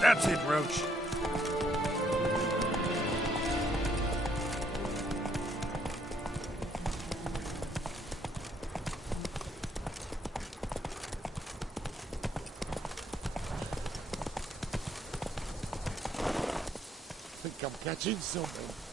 That's it, Roach. I think I'm catching something.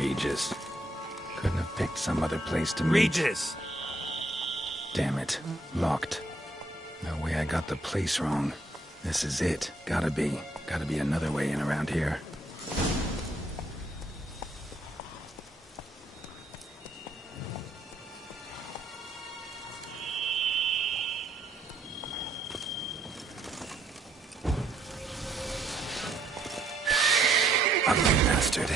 Regis. Couldn't have picked some other place to meet. Regis! Damn it. Locked. No way I got the place wrong. This is it. Gotta be. Gotta be another way in around here. Ugly bastard.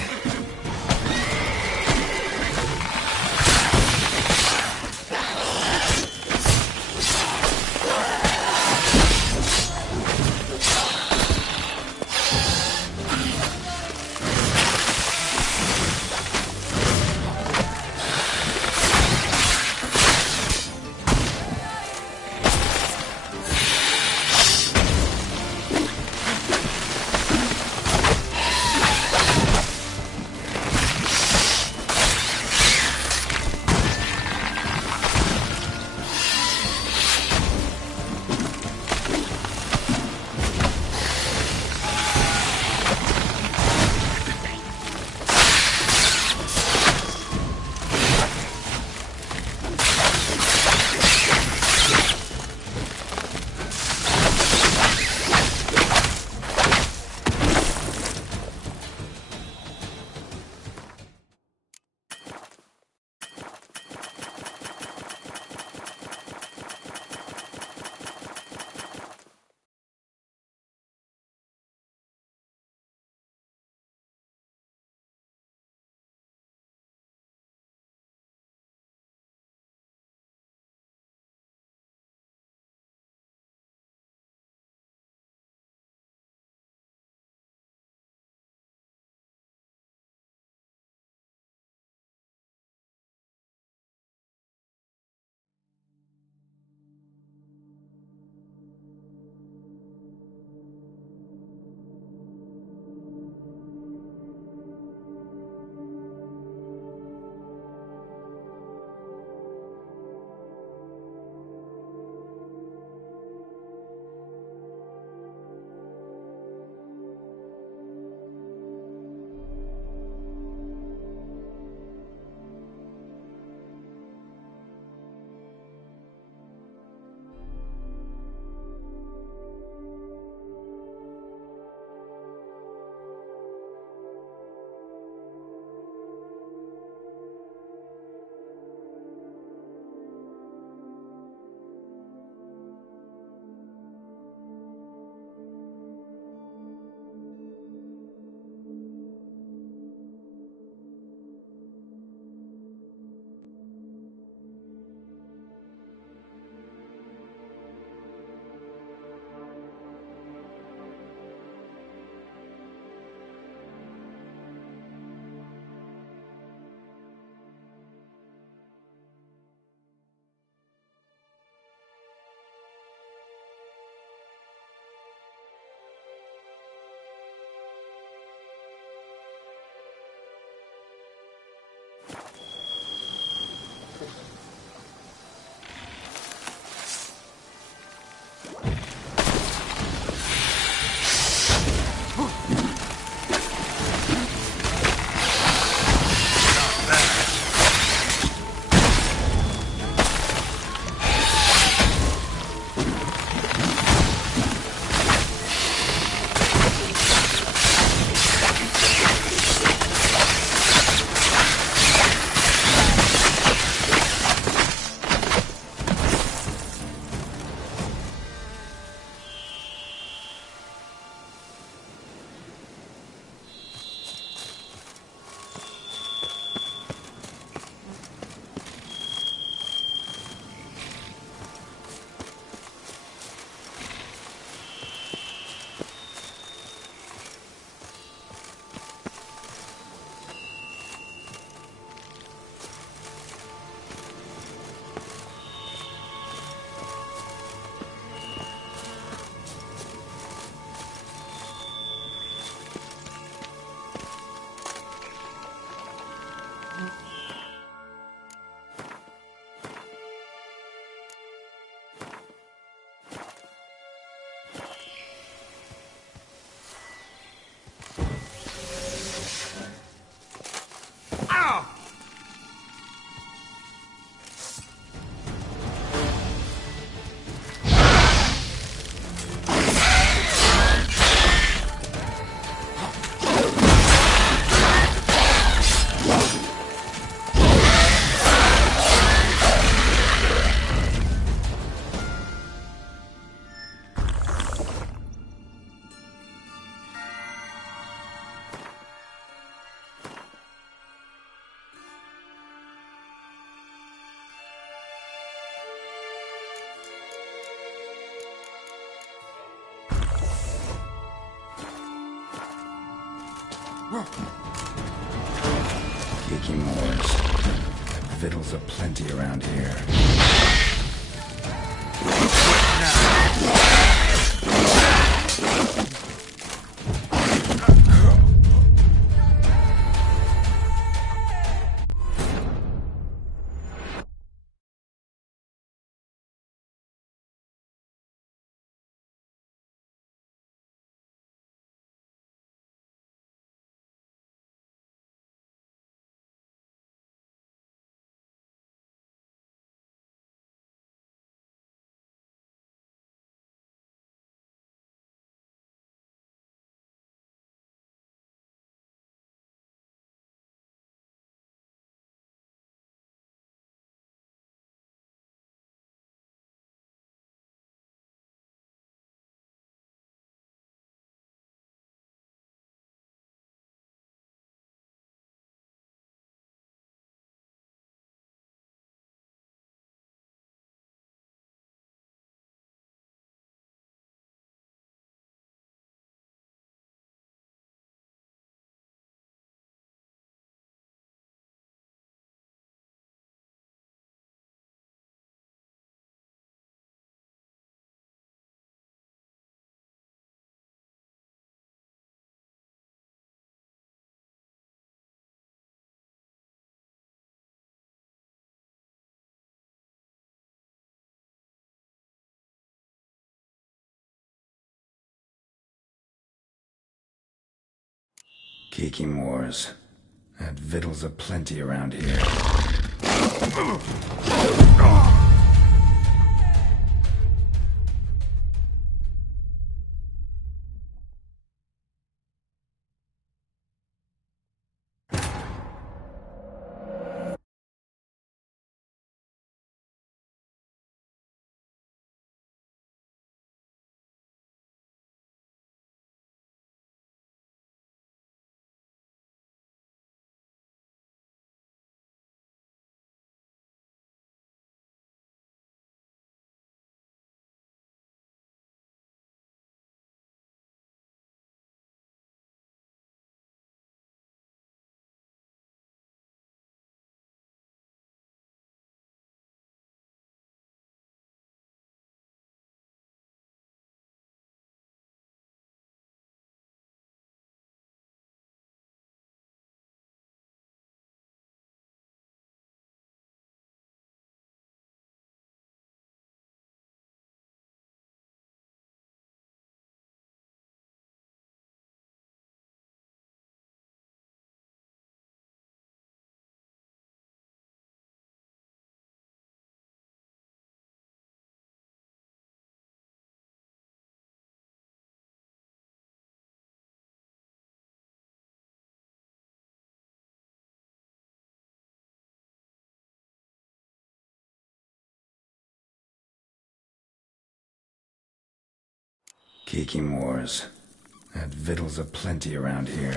Geeky moors. Victuals aplenty around here. Geeky moors. Had victuals aplenty around here. Kicking wars. That victuals aplenty around here.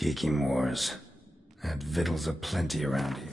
Kicking wars. That victuals aplenty around here.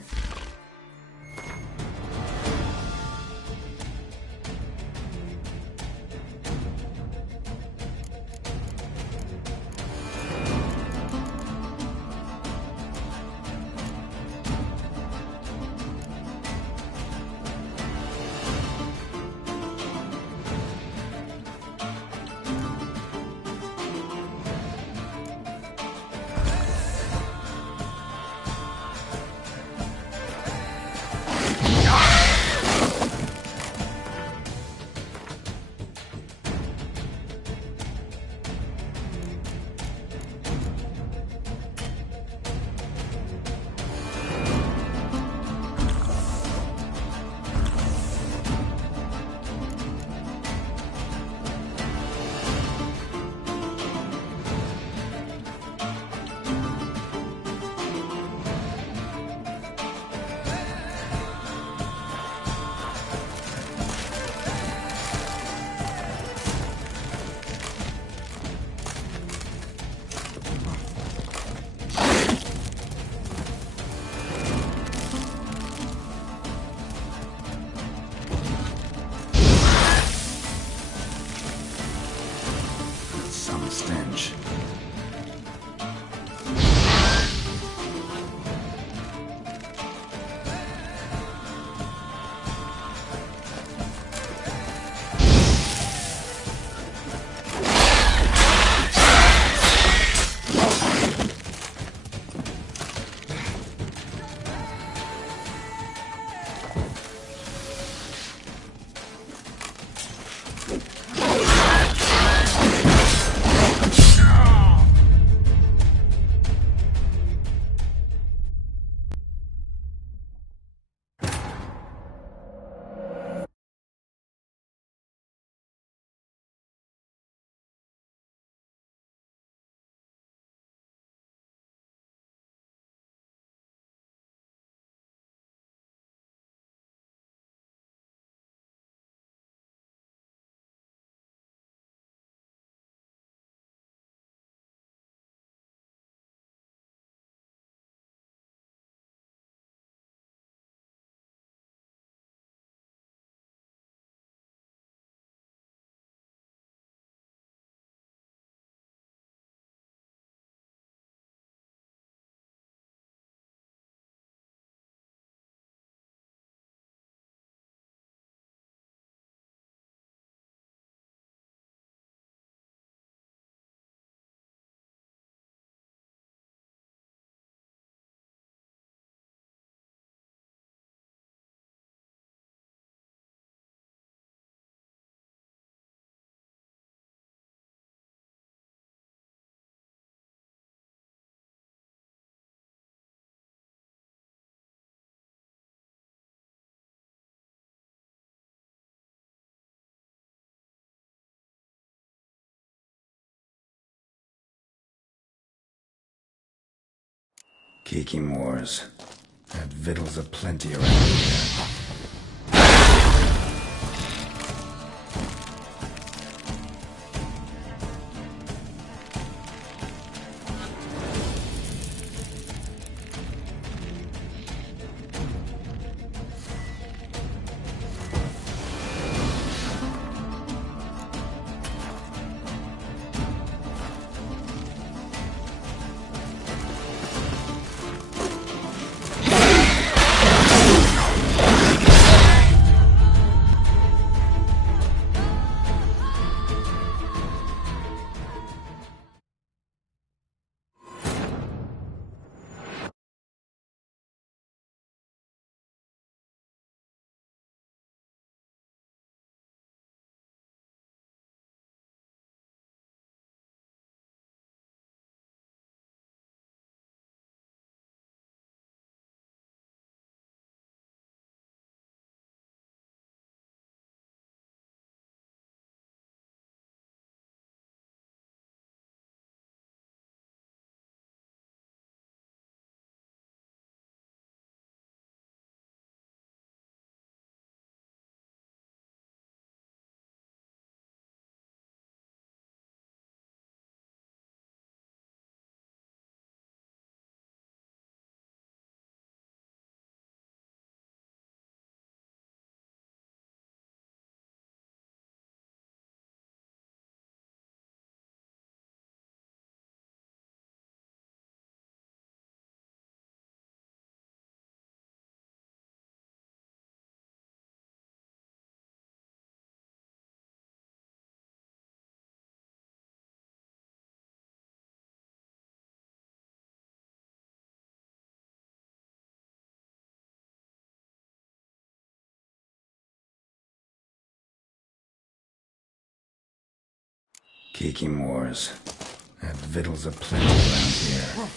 Kicking wars. Had victuals aplenty around here. Kicking wars. Had victuals aplenty around here.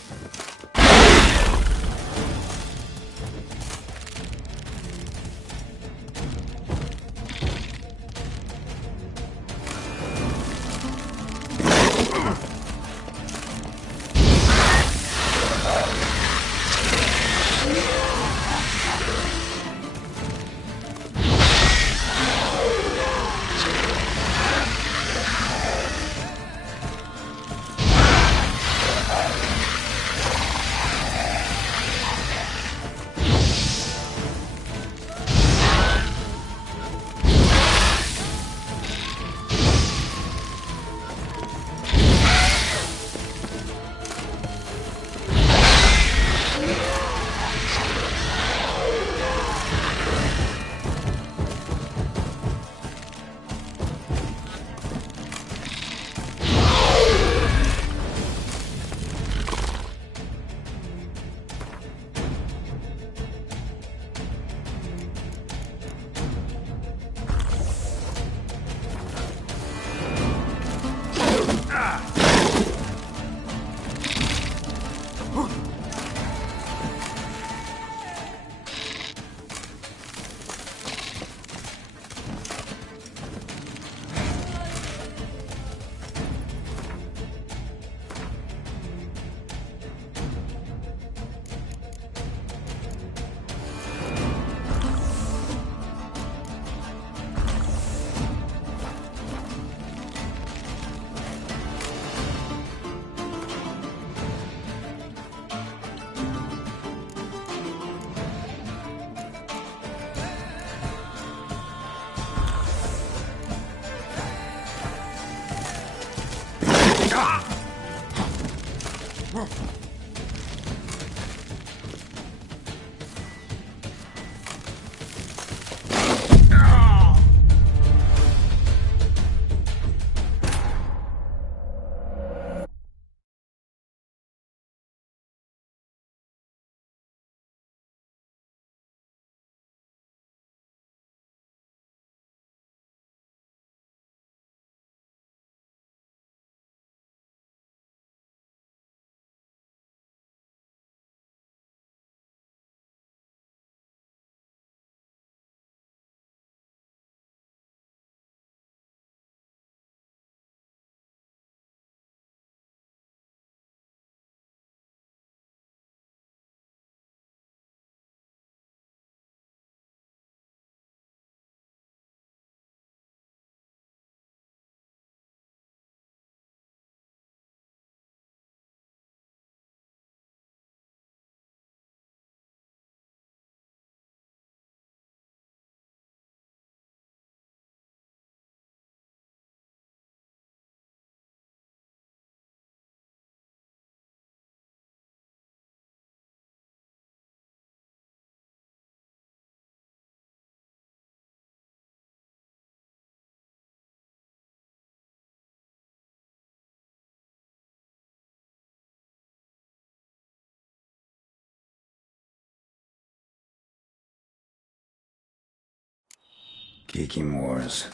Geeking wars.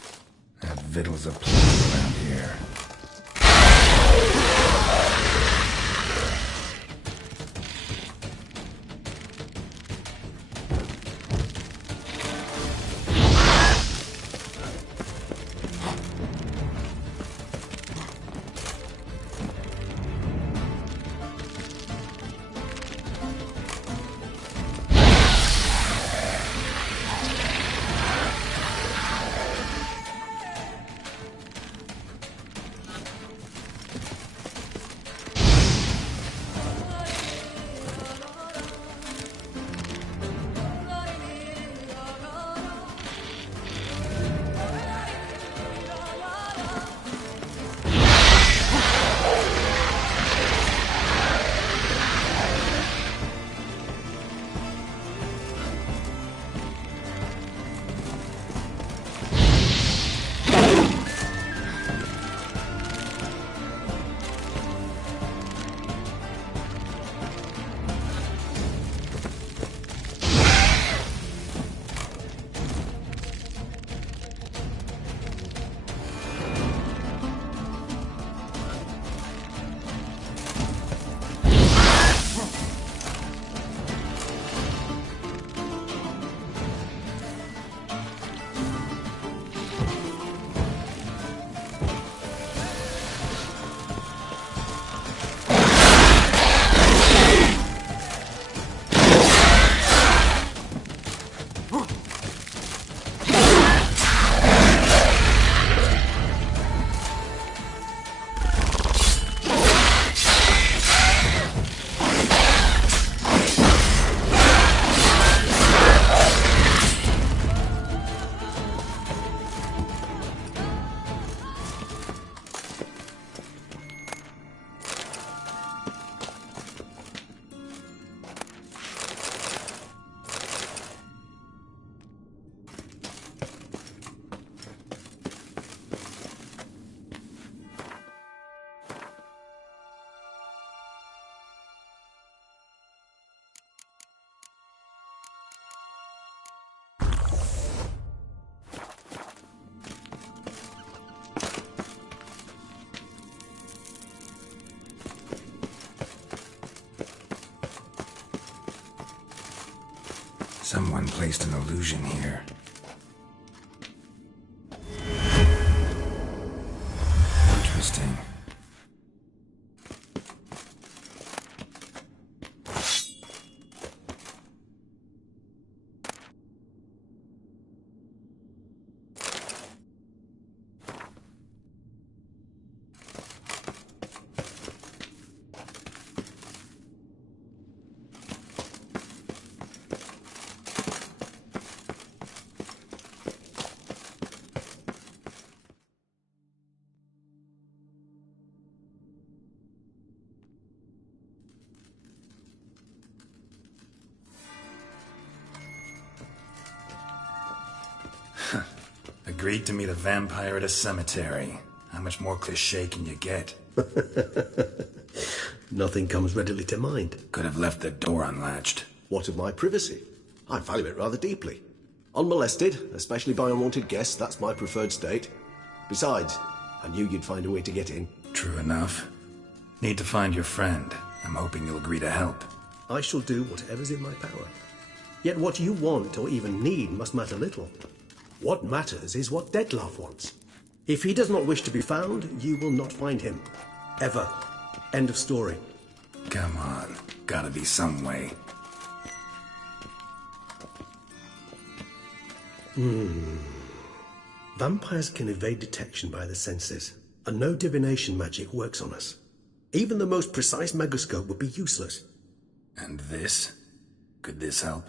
That vittles a place around here. Someone placed an illusion here. Interesting. Agreed to meet a vampire at a cemetery. How much more cliché can you get? Nothing comes readily to mind. Could have left the door unlatched. What of my privacy? I value it rather deeply. Unmolested, especially by unwanted guests, that's my preferred state. Besides, I knew you'd find a way to get in. True enough. Need to find your friend. I'm hoping you'll agree to help. I shall do whatever's in my power. Yet what you want or even need must matter little. What matters is what Detlef wants. If he does not wish to be found, you will not find him. Ever. End of story. Come on. Gotta be some way. Vampires can evade detection by the senses, and no divination magic works on us. Even the most precise megoscope would be useless. And this? Could this help?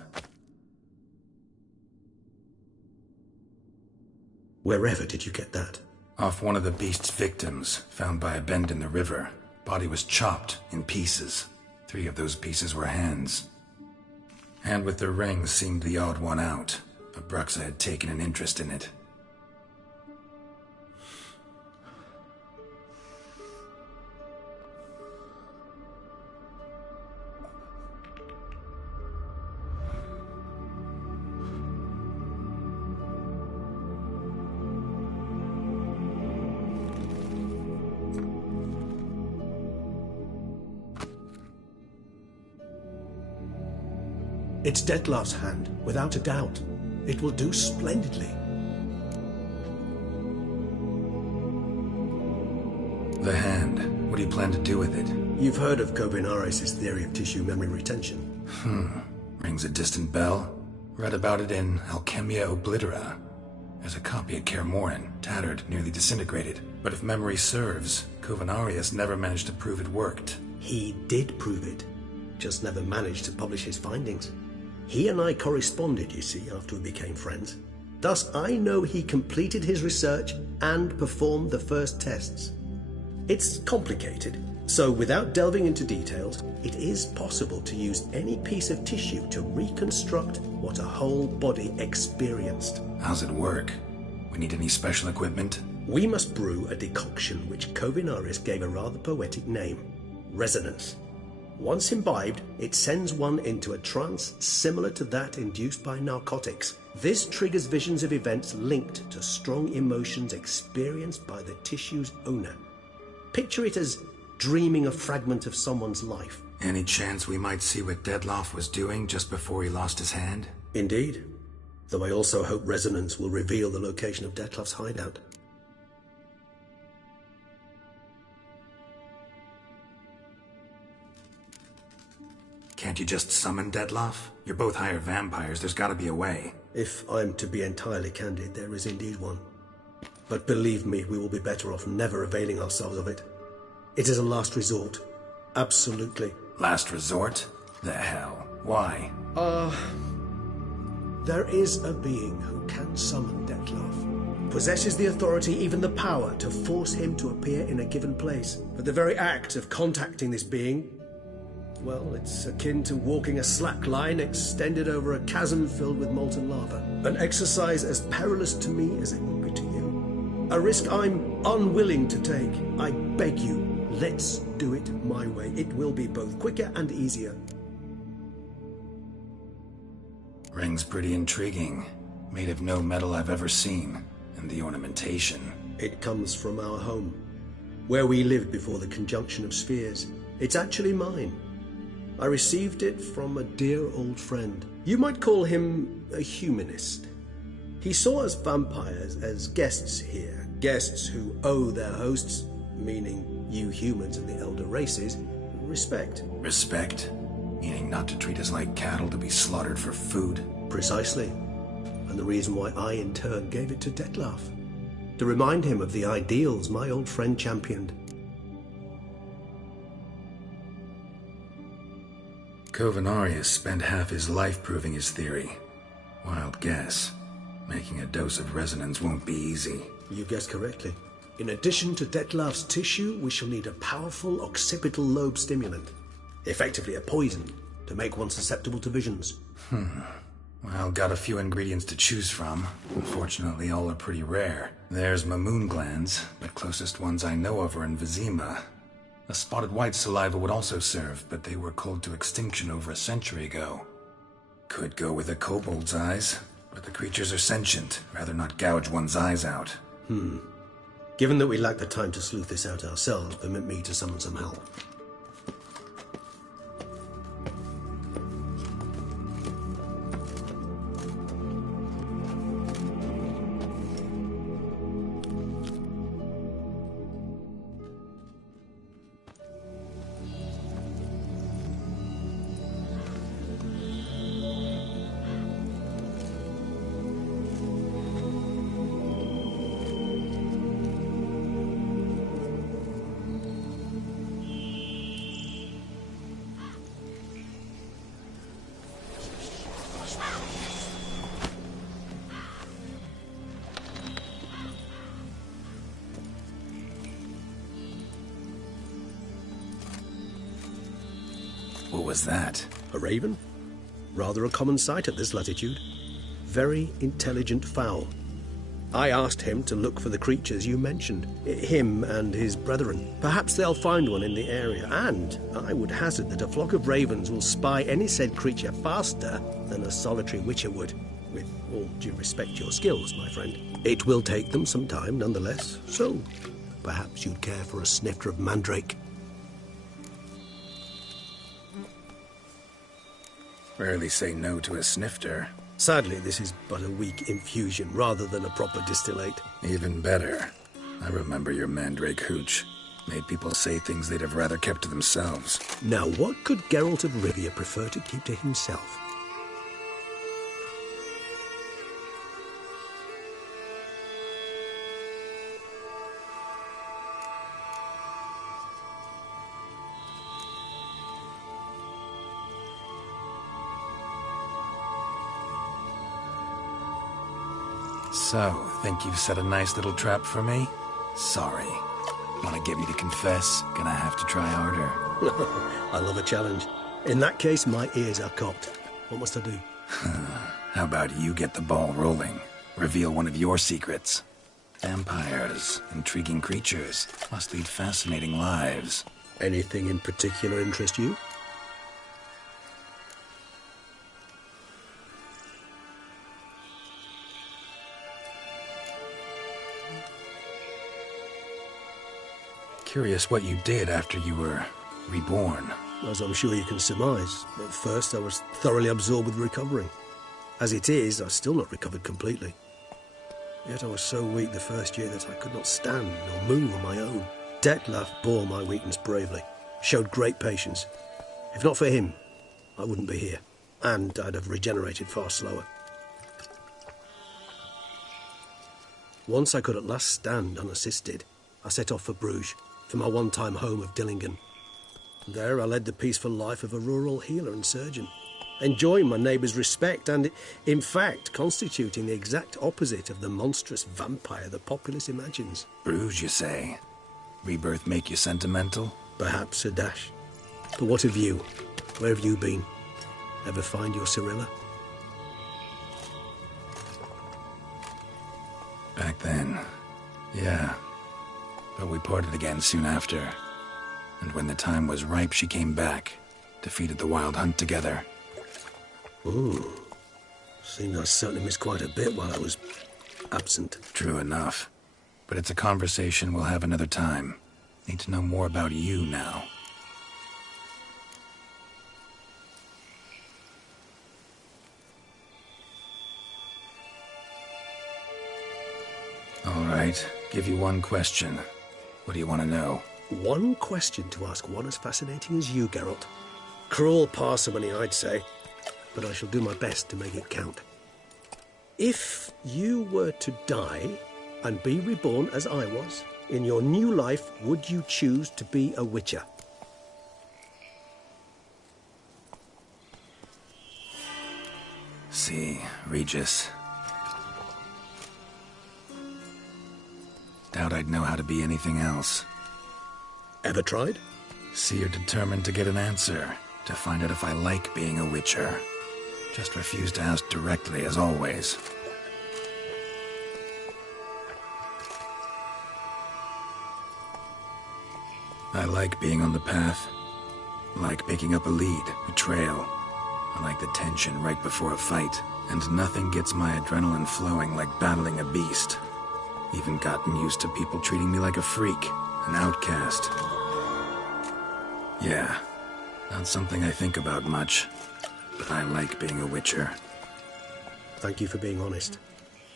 Wherever did you get that? Off one of the beast's victims, found by a bend in the river. Body was chopped in pieces. 3 of those pieces were hands. Hand with the ring seemed the odd one out. Abruxa had taken an interest in it. It's Detlef's hand, without a doubt. It will do splendidly. The hand. What do you plan to do with it? You've heard of Kovinaris' theory of tissue memory retention. Rings a distant bell. Read about it in Alchemia Oblitera. There's a copy at Kermorin, tattered, nearly disintegrated. But if memory serves, Kovinaris never managed to prove it worked. He did prove it, just never managed to publish his findings. He and I corresponded, you see, after we became friends. Thus, I know he completed his research and performed the first tests. It's complicated, so without delving into details, it is possible to use any piece of tissue to reconstruct what a whole body experienced. How's it work? We need any special equipment? We must brew a decoction which Kovinaris gave a rather poetic name, resonance. Once imbibed, it sends one into a trance similar to that induced by narcotics. This triggers visions of events linked to strong emotions experienced by the tissue's owner. Picture it as dreaming a fragment of someone's life. Any chance we might see what Detlef was doing just before he lost his hand? Indeed. Though I also hope resonance will reveal the location of Detlef's hideout. Can't you just summon Detlef? You're both hired vampires. There's gotta be a way. If I'm to be entirely candid, there is indeed one. But believe me, we will be better off never availing ourselves of it. It is a last resort. Absolutely. Last resort? The hell? Why? There is a being who can summon Detlef. Possesses the authority, even the power, to force him to appear in a given place. But the very act of contacting this being, well, it's akin to walking a slack line extended over a chasm filled with molten lava. An exercise as perilous to me as it would be to you. A risk I'm unwilling to take. I beg you, let's do it my way. It will be both quicker and easier. Ring's pretty intriguing. Made of no metal I've ever seen. And the ornamentation. It comes from our home, where we lived before the conjunction of spheres. It's actually mine. I received it from a dear old friend. You might call him a humanist. He saw us vampires as guests here, guests who owe their hosts, meaning you humans and the elder races, respect. Respect? Meaning not to treat us like cattle to be slaughtered for food? Precisely. And the reason why I in turn gave it to Detlef. To remind him of the ideals my old friend championed. Kovinaris spent half his life proving his theory. Wild guess. Making a dose of resonance won't be easy. You guessed correctly. In addition to Detlef's tissue, we shall need a powerful occipital lobe stimulant. Effectively a poison, to make one susceptible to visions. Well, got a few ingredients to choose from. Unfortunately, all are pretty rare. There's Mamoon glands, but closest ones I know of are in Vizima. A spotted white saliva would also serve, but they were cold to extinction over a century ago. Could go with a kobold's eyes, but the creatures are sentient. Rather not gouge one's eyes out. Given that we lack the time to sleuth this out ourselves, permit me to summon some help. What was that? A raven? Rather a common sight at this latitude. Very intelligent fowl. I asked him to look for the creatures you mentioned, him and his brethren. Perhaps they'll find one in the area, and I would hazard that a flock of ravens will spy any said creature faster than a solitary witcher would. With all due respect to your skills, my friend. It will take them some time, nonetheless, so perhaps you'd care for a snifter of mandrake. Rarely say no to a snifter. Sadly, this is but a weak infusion rather than a proper distillate. Even better. I remember your mandrake hooch. Made people say things they'd have rather kept to themselves. Now, what could Geralt of Rivia prefer to keep to himself? So, think you've set a nice little trap for me? Sorry. Wanna get me to confess? Gonna have to try harder. I love a challenge. In that case, my ears are cocked. What must I do? How about you get the ball rolling? Reveal one of your secrets. Vampires, intriguing creatures, must lead fascinating lives. Anything in particular interest you? Curious what you did after you were reborn. As I'm sure you can surmise, at first I was thoroughly absorbed with recovering. As it is, I've still not recovered completely. Yet I was so weak the first year that I could not stand or move on my own. Detlef bore my weakness bravely, showed great patience. If not for him, I wouldn't be here, and I'd have regenerated far slower. Once I could at last stand unassisted, I set off for Bruges, for my one-time home of Dillingen. There I led the peaceful life of a rural healer and surgeon, enjoying my neighbours' respect and, in fact, constituting the exact opposite of the monstrous vampire the populace imagines. Bruges, you say? Rebirth make you sentimental? Perhaps a dash. But what of you? Where have you been? Ever find your Cyrilla? Back then, yeah. But we parted again soon after. And when the time was ripe, she came back, defeated the wild hunt together. Ooh. Seems I certainly missed quite a bit while I was absent. True enough. But it's a conversation we'll have another time. Need to know more about you now. All right, give you one question. What do you want to know? One question to ask one as fascinating as you, Geralt. Cruel parsimony, I'd say, but I shall do my best to make it count. If you were to die and be reborn as I was, in your new life, would you choose to be a witcher? See, Regis. Doubt I'd know how to be anything else. Ever tried? See, you're determined to get an answer, to find out if I like being a witcher. Just refuse to ask directly, as always. I like being on the path. I like picking up a lead, a trail. I like the tension right before a fight. And nothing gets my adrenaline flowing like battling a beast. Even gotten used to people treating me like a freak, an outcast. Yeah, not something I think about much, but I like being a witcher. Thank you for being honest.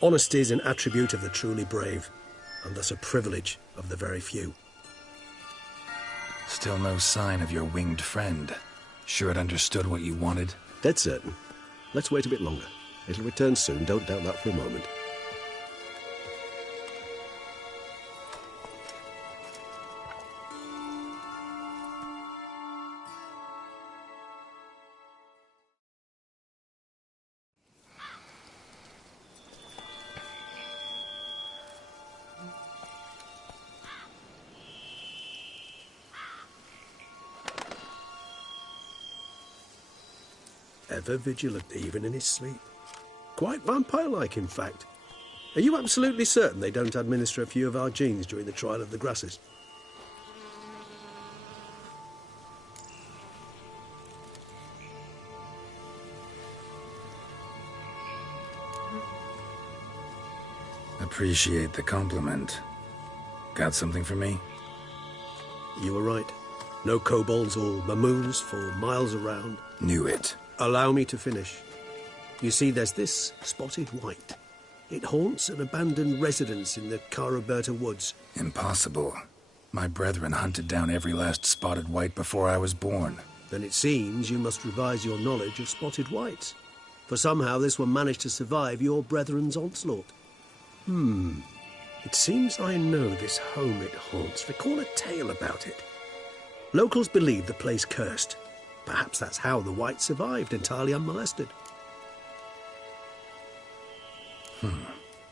Honesty is an attribute of the truly brave, and thus a privilege of the very few. Still no sign of your winged friend. Sure it understood what you wanted? Dead certain. Let's wait a bit longer. It'll return soon, don't doubt that for a moment. Ever vigilant, even in his sleep. Quite vampire-like, in fact. Are you absolutely certain they don't administer a few of our genes during the trial of the grasses? Appreciate the compliment. Got something for me? You were right. No kobolds or mamoons for miles around. Knew it. Allow me to finish. You see, there's this spotted white. It haunts an abandoned residence in the Caraberta woods. Impossible. My brethren hunted down every last spotted white before I was born. Then it seems you must revise your knowledge of spotted whites. For somehow this one managed to survive your brethren's onslaught. It seems I know this home it haunts. Recall a tale about it. Locals believe the place cursed. Perhaps that's how the whites survived entirely unmolested.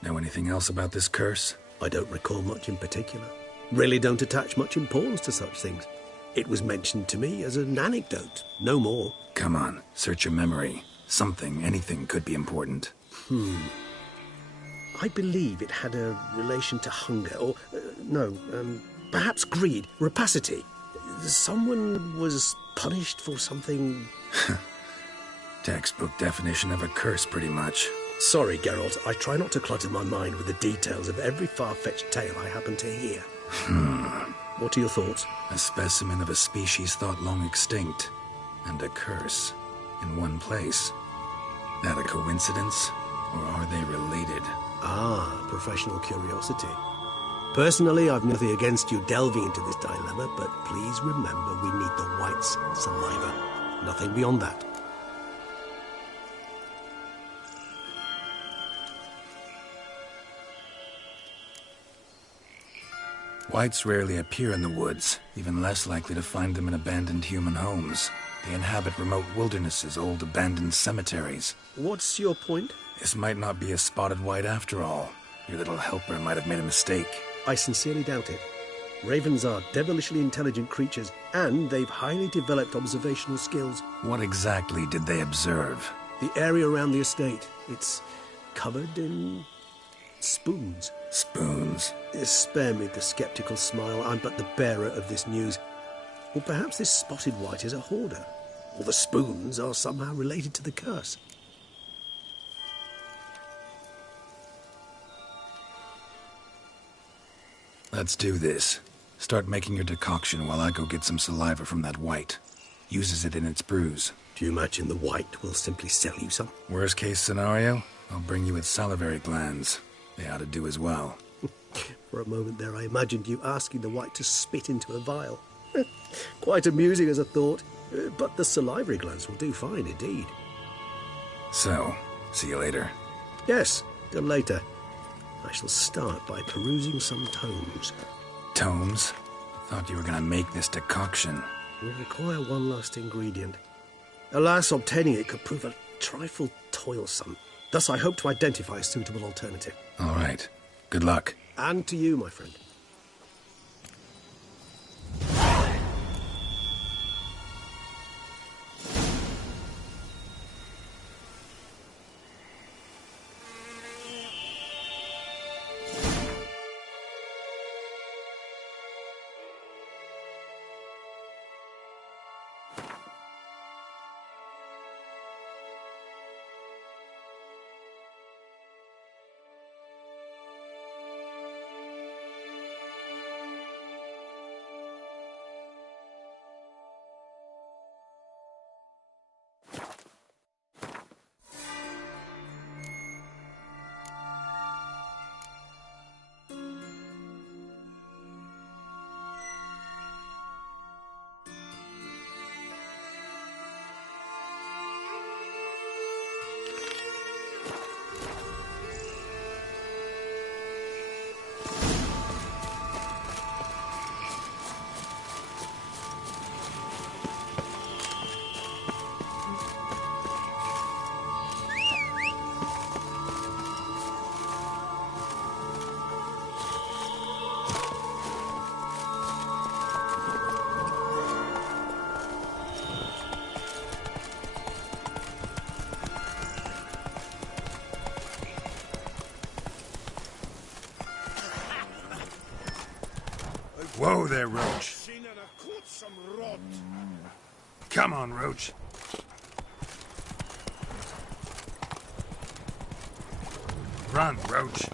Know anything else about this curse? I don't recall much in particular. Really don't attach much importance to such things. It was mentioned to me as an anecdote, no more. Come on, search your memory. Something, anything could be important. I believe it had a relation to hunger, or, perhaps greed, rapacity. Someone was punished for something... Textbook definition of a curse, pretty much. Sorry, Geralt, I try not to clutter my mind with the details of every far-fetched tale I happen to hear. What are your thoughts? A specimen of a species thought long extinct, and a curse, in one place. That a coincidence, or are they related? Ah, professional curiosity. Personally, I've nothing against you delving into this dilemma, but please remember we need the white's saliva. Nothing beyond that. Whites rarely appear in the woods, even less likely to find them in abandoned human homes. They inhabit remote wildernesses, old abandoned cemeteries. What's your point? This might not be a spotted white after all. Your little helper might have made a mistake. I sincerely doubt it. Ravens are devilishly intelligent creatures, and they've highly developed observational skills. What exactly did they observe? The area around the estate, it's covered in spoons. Spoons? Spare me the skeptical smile. I'm but the bearer of this news. Or perhaps this spotted white is a hoarder, or the spoons are somehow related to the curse. Let's do this. Start making your decoction while I go get some saliva from that white. Uses it in its brews. Do you imagine the white will simply sell you some? Worst case scenario, I'll bring you its salivary glands. They ought to do as well. For a moment there, I imagined you asking the white to spit into a vial. Quite amusing as a thought, but the salivary glands will do fine indeed. So, see you later. Yes, till later. I shall start by perusing some tomes. Tomes? Thought you were gonna make this decoction. We require one last ingredient. Alas, obtaining it could prove a trifle toilsome. Thus, I hope to identify a suitable alternative. All right. Good luck. And to you, my friend. Whoa there, Roach. Come on, Roach. Run, Roach.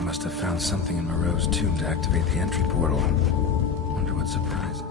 Must have found something in Moreau's tomb to activate the entry portal. Wonder what surprise.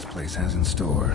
This place has in store.